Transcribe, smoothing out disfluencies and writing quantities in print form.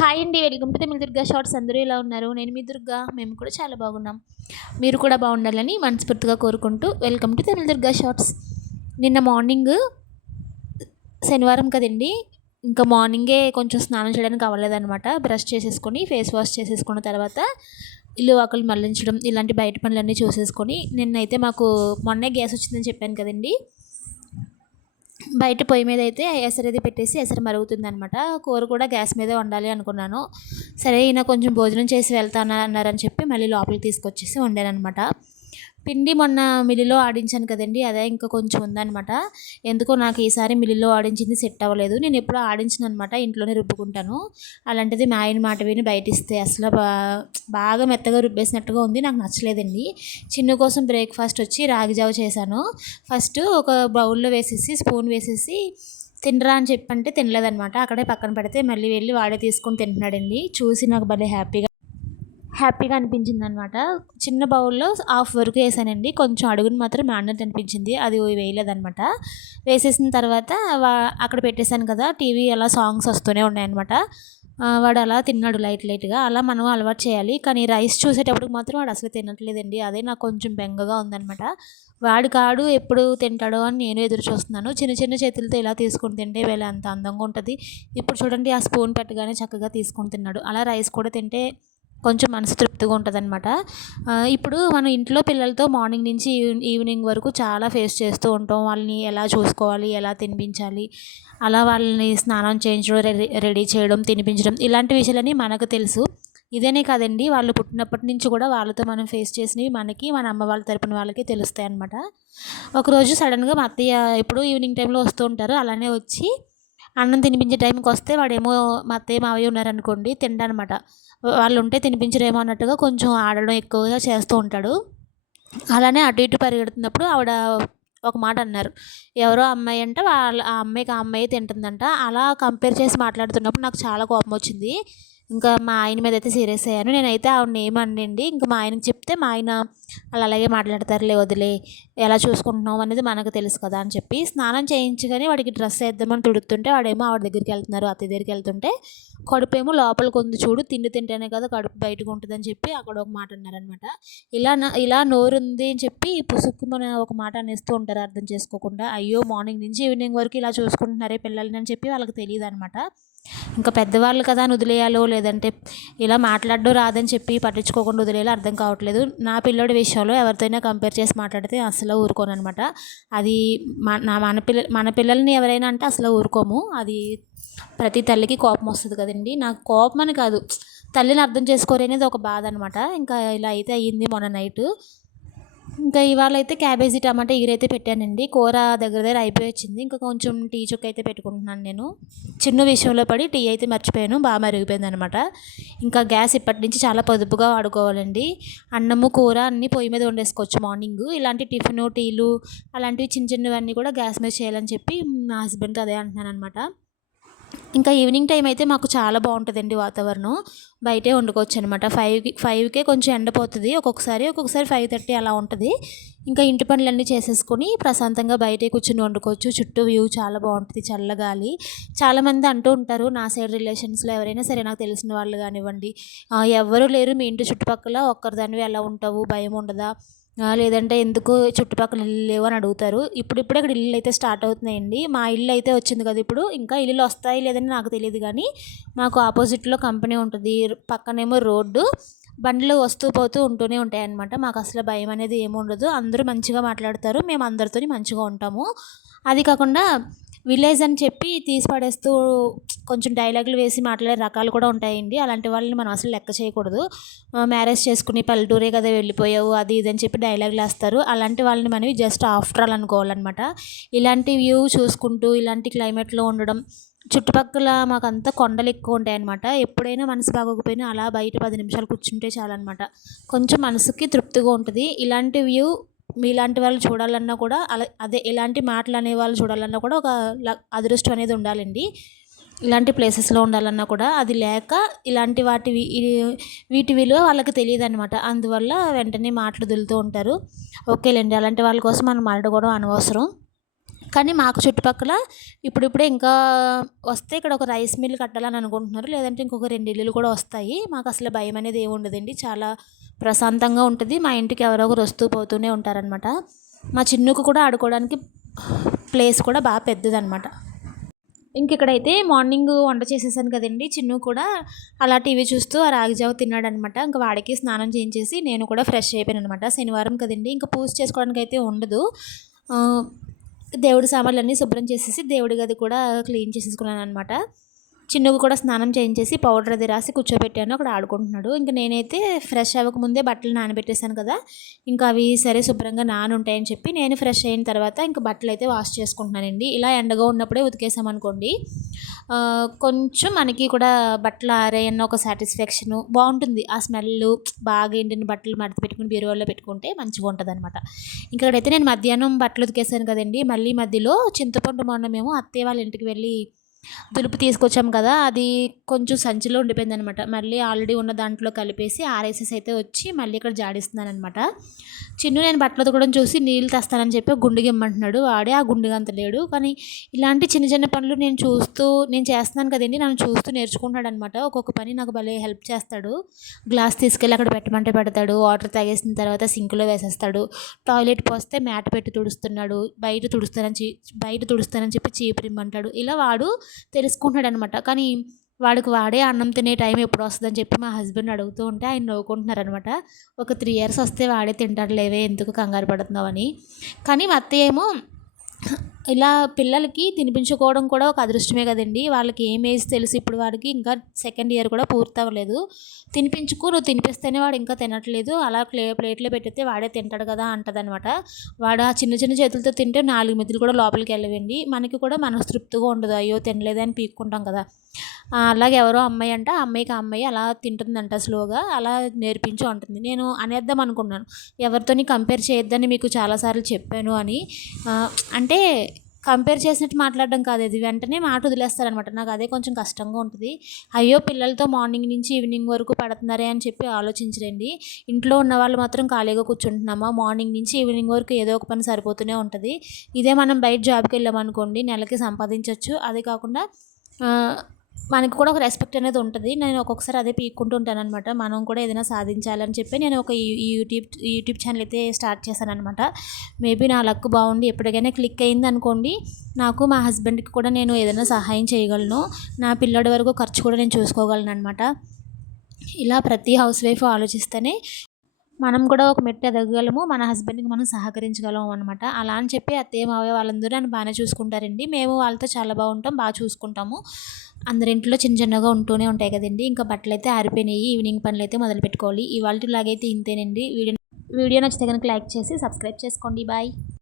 Hi అండి. Welcome to Tamil Durga shorts. అందరూ ఎలా ఉన్నారు? నేను మీ దుర్గా. మేము కూడా చాలా బాగున్నాం. మీరు కూడా బాగుండాలని మనస్ఫూర్తిగా కోరుకుంటూ welcome to Tamil Durga shorts. నిన్న మార్నింగ్ శనివారం కదండి, ఇంకా మార్నింగే కొంచెం స్నానం చేయడానికి అవ్వలేదనమాట. బ్రష్ చేసేసుకొని ఫేస్ వాష్ చేసేసుకున్న తర్వాత ఇల్లు వాకిలి మళ్లించడం ఇలాంటి బయట పనులన్నీ చూసేసుకొని, నిన్నైతే మాకు మొన్నే గ్యాస్ వచ్చిందని చెప్పాను కదండి. బయట పొయ్యి మీద అయితే ఎసరది పెట్టేసి ఎసరు మరుగుతుందనమాట. కూర కూడా గ్యాస్ మీదే వండాలి అనుకున్నాను. సరే ఈయన కొంచెం భోజనం చేసి వెళ్తాను అన్నారని చెప్పి మళ్ళీ లోపలికి తీసుకొచ్చేసి వండానమాట. పిండి మొన్న మిల్లులో ఆడించాను కదండి, అదే ఇంకా కొంచెం ఉందనమాట. ఎందుకో నాకు ఈసారి మిల్లులో ఆడించింది సెట్ అవ్వలేదు. నేను ఎప్పుడూ ఆడించను అనమాట, ఇంట్లోనే రుబ్బుకుంటాను. అలాంటిది మా ఆయన మాట విని బయట ఇస్తే అసలు బాగా మెత్తగా రుబ్బేసినట్టుగా ఉంది. నాకు నచ్చలేదండి. చిన్ను కోసం బ్రేక్ఫాస్ట్ వచ్చి రాగి జావ చేశాను. ఫస్ట్ ఒక బౌల్లో వేసేసి స్పూన్ వేసేసి తినరా అని చెప్పంటే తినలేదనమాట. అక్కడే పక్కన పెడితే మళ్ళీ వెళ్ళి వాడే తీసుకొని తింటున్నాడండి. చూసి నాకు భలే హ్యాపీగా అనిపించింది అనమాట. చిన్న బౌల్లో హాఫ్ వరకు వేసానండి. కొంచెం అడుగుని మాత్రం మాడినట్టు అనిపించింది, అది వేయలేదనమాట. వేసేసిన తర్వాత అక్కడ పెట్టేశాను కదా, టీవీ అలా సాంగ్స్ వస్తూనే ఉన్నాయన్నమాట. వాడు అలా తిన్నాడు లైట్గా. అలా మనం అలవాటు చేయాలి. కానీ రైస్ చూసేటప్పటికి మాత్రం వాడు అసలు తినట్లేదండి. అదే నాకు కొంచెం బెంగగా ఉందనమాట. వాడి కాడు ఎప్పుడు తింటాడో అని నేను ఎదురు చూస్తున్నాను. చిన్న చిన్న చేతులతో ఇలా తీసుకొని తింటే వీళ్ళ అంత అందంగా ఉంటుంది. ఇప్పుడు చూడండి, ఆ స్పూన్ పెట్టగానే చక్కగా తీసుకొని తిన్నాడు. అలా రైస్ కూడా తింటే కొంచెం మనసు తృప్తిగా ఉంటుందన్నమాట. ఇప్పుడు మనం ఇంట్లో పిల్లలతో మార్నింగ్ నుంచి ఈవినింగ్ వరకు చాలా ఫేస్ చేస్తూ ఉంటాం. వాళ్ళని ఎలా చూసుకోవాలి, ఎలా తినిపించాలి, అలా వాళ్ళని స్నానం చేయించడం, రెడీ చేయడం, తినిపించడం, ఇలాంటి విషయాలన్నీ మనకు తెలుసు. ఇదేనే కాదండి, వాళ్ళు పుట్టినప్పటి నుంచి కూడా వాళ్ళతో మనం ఫేస్ చేసినవి మనకి, మన అమ్మ వాళ్ళ తరపున వాళ్ళకి తెలుస్తాయి అన్నమాట. ఒకరోజు సడన్గా మా అత్తయ్య ఎప్పుడు ఈవినింగ్ టైంలో వస్తూ ఉంటారు. అలానే వచ్చి అన్నం తినిపించే టైంకి వస్తే వాడేమో మా అత్తయ్య మావయ్య ఉన్నారనుకోండి, తిండనమాట. వాళ్ళు ఉంటే తినిపించరేమో అన్నట్టుగా కొంచెం ఆడడం ఎక్కువగా చేస్తూ ఉంటాడు. అలానే అటు ఇటు పరిగెడుతున్నప్పుడు ఆవిడ ఒక మాట అన్నారు. ఎవరో అమ్మాయి అంట, ఆ అమ్మాయికి ఆ అమ్మాయి తింటుందంట. అలా కంపేర్ చేసి మాట్లాడుతున్నప్పుడు నాకు చాలా కోపం వచ్చింది. ఇంకా మా ఆయన మీద అయితే సీరియస్ అయ్యాను. నేనైతే ఆవిడని ఏమనండి, ఇంకా మా ఆయనకి చెప్తే మా ఆయన అలాగే మాట్లాడతారులే, వదిలే, ఎలా చూసుకుంటున్నాం అనేది మనకు తెలుసు కదా అని చెప్పి స్నానం చేయించగానే వాడికి డ్రెస్ వేద్దామని తుడుతుంటే వాడేమో ఆవిడ దగ్గరికి వెళ్తున్నారు, అత్తయ్య దగ్గరికి వెళ్తుంటే కడుపేమో లోపలికి ఉంది చూడు, తిండి తింటేనే కదా కడుపు బయటకు ఉంటుందని చెప్పి అక్కడ ఒక మాట అన్నారనమాట. ఇలా నోరుంది అని చెప్పి పుసుక్కుమని ఒక మాట అనేస్తూ ఉంటారు అర్థం చేసుకోకుండా. అయ్యో, మార్నింగ్ నుంచి ఈవినింగ్ వరకు ఇలా చూసుకుంటున్నారే పిల్లల్ని అని చెప్పి వాళ్ళకి తెలియదు అనమాట. ఇంకా పెద్దవాళ్ళు కదా అని వదిలేయాలో, లేదంటే ఇలా మాట్లాడడం రాదని చెప్పి పట్టించుకోకుండా వదిలేయాలో అర్థం కావట్లేదు. నా పిల్లోడి విషయంలో ఎవరితోనైనా కంపేర్ చేసి మాట్లాడితే అసలు ఊరుకోను అనమాట. అది మన పిల్లల్ని ఎవరైనా అంటే అసలు ఊరుకోము. అది ప్రతి తల్లికి కోపం వస్తుంది కదండి. నాకు కోపం అని కాదు, తల్లిని అర్థం చేసుకోరనేది ఒక బాధ అనమాట. ఇంకా ఇలా అయితే అయ్యింది మొన్న నైట్. ఇంకా ఇవాళ అయితే క్యాబేజీ టమాటా ఎగురైతే పెట్టానండి. కూర దగ్గర అయిపోయి వచ్చింది. ఇంకా కొంచెం టీ చుక్క అయితే పెట్టుకుంటున్నాను నేను. చిన్న విషయంలో పడి టీ అయితే మర్చిపోయాను, బాగా మరిగిపోయింది అనమాట. ఇంకా గ్యాస్ ఇప్పటి నుంచి చాలా పొదుపుగా వాడుకోవాలండి. అన్నము కూర అన్నీ పొయ్యి మీద వండేసుకోవచ్చు మార్నింగ్. ఇలాంటి టిఫిన్ టీలు అలాంటివి చిన్న చిన్నవన్నీ కూడా గ్యాస్ మీద చేయాలని చెప్పి నా హస్బెండ్తో అదే అంటున్నాను అనమాట. ఇంకా ఈవినింగ్ టైం అయితే మాకు చాలా బాగుంటుందండి వాతావరణం. బయటే వండుకోవచ్చు అనమాట. 5కే కొంచెం ఎండపోతుంది ఒక్కొక్కసారి 5:30 అలా ఉంటుంది. ఇంకా ఇంటి పనులన్నీ చేసేసుకొని ప్రశాంతంగా బయటే కూర్చొని వండుకోవచ్చు. చుట్టూ వ్యూ చాలా బాగుంటుంది, చల్లగాలి. చాలామంది అంటూ ఉంటారు, నా సైడ్ రిలేషన్స్లో ఎవరైనా సరే, నాకు తెలిసిన వాళ్ళు కానివ్వండి, ఎవ్వరూ లేరు మీ ఇంటి చుట్టుపక్కల, ఒక్కరిదానివి ఎలా ఉంటావు, భయం ఉండదా, లేదంటే ఎందుకు చుట్టుపక్కల ఇల్లు లేవు అని అడుగుతారు. ఇప్పుడిప్పుడే ఇక్కడ ఇల్లు అయితే స్టార్ట్ అవుతున్నాయండి. మా ఇల్లు అయితే వచ్చింది కదా ఇప్పుడు. ఇంకా ఇల్లులు వస్తాయి లేదని నాకు తెలియదు, కానీ మాకు ఆపోజిట్లో కంపెనీ ఉంటుంది, పక్కనేమో రోడ్డు, బండ్లు వస్తూ పోతూ ఉంటూనే ఉంటాయి అన్నమాట. మాకు అసలు భయం అనేది ఏముండదు. అందరూ మంచిగా మాట్లాడతారు, మేము అందరితో మంచిగా ఉంటాము. అది కాకుండా విలేజ్ అని చెప్పి తీసి పడేస్తూ కొంచెం డైలాగులు వేసి మాట్లాడే రకాలు కూడా ఉంటాయండి. అలాంటి వాళ్ళని మనం అసలు లెక్క చేయకూడదు. మ్యారేజ్ చేసుకుని పల్లెటూరే కదా వెళ్ళిపోయావు, అది ఇది అని చెప్పి డైలాగులు వేస్తారు. అలాంటి వాళ్ళని మనం జస్ట్ ఆఫ్టర్ ఆల్ అనుకోవాలన్నమాట. ఇలాంటి వ్యూ చూసుకుంటూ ఇలాంటి క్లైమేట్లో ఉండడం, చుట్టుపక్కల మాకంతా కొండలు ఎక్కువ ఉంటాయన్నమాట. ఎప్పుడైనా మనసు బాగోకపోయినా అలా బయట 10 నిమిషాలు కూర్చుంటే చాలన్నమాట, కొంచెం మనసుకి తృప్తిగా ఉంటుంది. ఇలాంటి వ్యూ మీలాంటి వాళ్ళు చూడాలన్నా కూడా అదే ఇలాంటి మాటలు అనేవాళ్ళు చూడాలన్నా కూడా ఒక అదృష్టం అనేది ఉండాలండి. ఇలాంటి ప్లేసెస్లో ఉండాలన్నా కూడా అది లేక ఇలాంటి వీటి విలువ వాళ్ళకి తెలియదు అనమాట. అందువల్ల వెంటనే మాటలు వదులుతూ ఉంటారు. ఓకేలేండి, అలాంటి వాళ్ళ కోసం మనం మాట్లాడుకోవడం అనవసరం. కానీ మాకు చుట్టుపక్కల ఇప్పుడిప్పుడే ఇంకా వస్తే ఇక్కడ ఒక రైస్ మిల్ కట్టాలని అనుకుంటున్నారు. లేదంటే ఇంకొక 2 ఇల్లులు కూడా వస్తాయి. మాకు అసలు భయం అనేది ఏమి ఉండదండి. చాలా ప్రశాంతంగా ఉంటుంది. మా ఇంటికి ఎవరో ఒకరు వస్తూ పోతూనే ఉంటారనమాట. మా చిన్నుకు కూడా ఆడుకోవడానికి ప్లేస్ కూడా బాగా పెద్దదనమాట. ఇక్కడైతే మార్నింగ్ వంట చేసేసాను కదండి. చిన్ను కూడా అలా టీవీ చూస్తూ ఆ రాగి జావ తిన్నాడనమాట. ఇంక వాడికి స్నానం చేయించేసి నేను కూడా ఫ్రెష్ అయిపోయాను అనమాట. శనివారం కదండి, ఇంకా పూజ చేసుకోవడానికి అయితే ఉండదు. దేవుడి సామాన్లన్నీ శుభ్రం చేసేసి దేవుడి గది కూడా క్లీన్ చేసేసుకున్నాను అనమాట. చిన్నుకు కూడా స్నానం చేయించేసి పౌడర్ అది రాసి కూర్చోబెట్టాను. అక్కడ ఆడుకుంటున్నాడు. ఇంక నేనైతే ఫ్రెష్ అవ్వకముందే బట్టలు నానబెట్టేశాను కదా, ఇంకా అవి సరే శుభ్రంగా నానుంటాయని చెప్పి నేను ఫ్రెష్ అయిన తర్వాత ఇంక బట్టలు అయితే వాష్ చేసుకుంటున్నానండి. ఇలా ఎండగా ఉన్నప్పుడే ఉతికేసామనుకోండి కొంచెం మనకి కూడా బట్టలు ఆరాయన్న ఒక సాటిస్ఫాక్షను బాగుంటుంది. ఆ స్మెల్ బాగా ఎండిన బట్టలు మడత పెట్టుకుని బీరువాలో పెట్టుకుంటే మంచిగా ఉంటుంది అనమాట. ఇక్కడైతే నేను మధ్యాహ్నం బట్టలు ఉతికేసాను కదండి. మళ్ళీ మధ్యలో చింతపండు మొన్న మేము అత్తయ్య వాళ్ళ ఇంటికి వెళ్ళి దులుపు తీసుకొచ్చాం కదా, అది కొంచెం సంచిలో ఉండిపోయిందనమాట. మళ్ళీ ఆల్రెడీ ఉన్న దాంట్లో కలిపేసి ఆర్ఎస్ఎస్ అయితే వచ్చి మళ్ళీ ఇక్కడ జాడిస్తున్నాను అనమాట. చిన్ను నేను బట్టలు ఉతకడం చూసి నీళ్ళు తెస్తానని చెప్పి గుండుగా ఇమ్మంటున్నాడు. వాడే ఆ గుండుగా అంత లేడు. కానీ ఇలాంటి చిన్న చిన్న పనులు నేను చేస్తున్నాను కదండి, నన్ను చూస్తూ నేర్చుకుంటున్నాడు అనమాట. ఒక్కొక్క పని నాకు భలే హెల్ప్ చేస్తాడు. గ్లాస్ తీసుకెళ్ళి అక్కడ పెట్టమంటే పెడతాడు. వాటర్ తాగేసిన తర్వాత సింక్లో వేసేస్తాడు. టాయిలెట్ పోస్తే మ్యాట్ పెట్టి తుడుస్తున్నాడు. బయట తుడుస్తానని చెప్పి చీపురు ఇమ్మంటాడు. ఇలా వాడు తెలుసుకుంటున్నాడు అనమాట. కానీ వాడే అన్నం తినే టైం ఎప్పుడు వస్తుందని చెప్పి మా హస్బెండ్ అడుగుతూ ఉంటే ఆయన నవ్వుకుంటున్నారనమాట. ఒక 3 ఇయర్స్ వస్తే వాడే తింటాడు లేవే, ఎందుకు కంగారు పడుతున్నావు అని. కానీ మా అత్తయ్య ఏమో ఇలా పిల్లలకి తినిపించుకోవడం కూడా ఒక అదృష్టమే కదండి. వాళ్ళకి ఏం ఏజ్ తెలుసు ఇప్పుడు, వాడికి ఇంకా 2nd ఇయర్ కూడా పూర్తి అవ్వలేదు. నువ్వు తినిపిస్తేనే వాడు ఇంకా తినట్లేదు, అలా ప్లేట్లో పెట్టితే వాడే తింటాడు కదా అంటదనమాట. వాడు ఆ చిన్న చిన్న చేతులతో తింటే 4 మెతులు కూడా లోపలికి వెళ్ళవండి. మనకి కూడా మనస్తృప్తిగా ఉండదు, అయ్యో తినలేదని పీక్కుంటాం కదా. అలాగే ఎవరో అమ్మాయి అంట, ఆ అమ్మాయి అలా తింటుందంట స్లోగా, అలా నేర్పించు అంటుంది. నేను అనేద్దాం అనుకున్నాను, ఎవరితోని కంపేర్ చేయొద్దని మీకు చాలాసార్లు చెప్పాను అని. అంటే కంపేర్ చేసినట్టు మాట్లాడడం కాదు, అది వెంటనే మాట వదిలేస్తారనమాట. నాకు అదే కొంచెం కష్టంగా ఉంటుంది. అయ్యో పిల్లలతో మార్నింగ్ నుంచి ఈవినింగ్ వరకు పడుతున్నారే అని చెప్పి ఆలోచించరండి. ఇంట్లో ఉన్న వాళ్ళు మాత్రం ఖాళీగా కూర్చుంటున్నామా, మార్నింగ్ నుంచి ఈవినింగ్ వరకు ఏదో ఒక పని సరిపోతూనే ఉంటుంది. ఇదే మనం బయట జాబ్కి వెళ్ళామనుకోండి, నెలకి సంపాదించవచ్చు. అదే కాకుండా మనకు కూడా ఒక రెస్పెక్ట్ అనేది ఉంటుంది. నేను ఒక్కొక్కసారి అదే పీక్కుంటూ ఉంటాను అనమాట. మనం కూడా ఏదైనా సాధించాలని చెప్పి నేను ఒక యూట్యూబ్ ఛానల్ అయితే స్టార్ట్ చేశాను అనమాట. మేబీ నా లక్ బాగుండి ఎప్పటికైనా క్లిక్ అయింది అనుకోండి, నాకు మా హస్బెండ్కి కూడా నేను ఏదైనా సహాయం చేయగలను. నా పిల్లడి వరకు ఖర్చు కూడా నేను చూసుకోగలను అనమాట. ఇలా ప్రతి హౌస్ వైఫ్ ఆలోచిస్తేనే మనం కూడా ఒక మెట్టు ఎదగగలము, మన హస్బెండ్కి మనం సహకరించగలము అనమాట. అలా అని చెప్పి అత్తయ్య మావయ్య వాళ్ళందరూ నన్ను బాగానే చూసుకుంటారండి. మేము వాళ్ళతో చాలా బాగుంటాం, బాగా చూసుకుంటాము. అందరింట్లో చిన్న చిన్నగా ఉంటూనే ఉంటాయి కదండి. ఇంకా బట్టలు అయితే ఆరిపోయినాయి, ఈవినింగ్ పనులు అయితే మొదలు పెట్టుకోవాలి. ఇవాళలాగైతే ఇంతేనండి. వీడియో నచ్చితే కనుక లైక్ చేసి సబ్స్క్రైబ్ చేసుకోండి. బాయ్.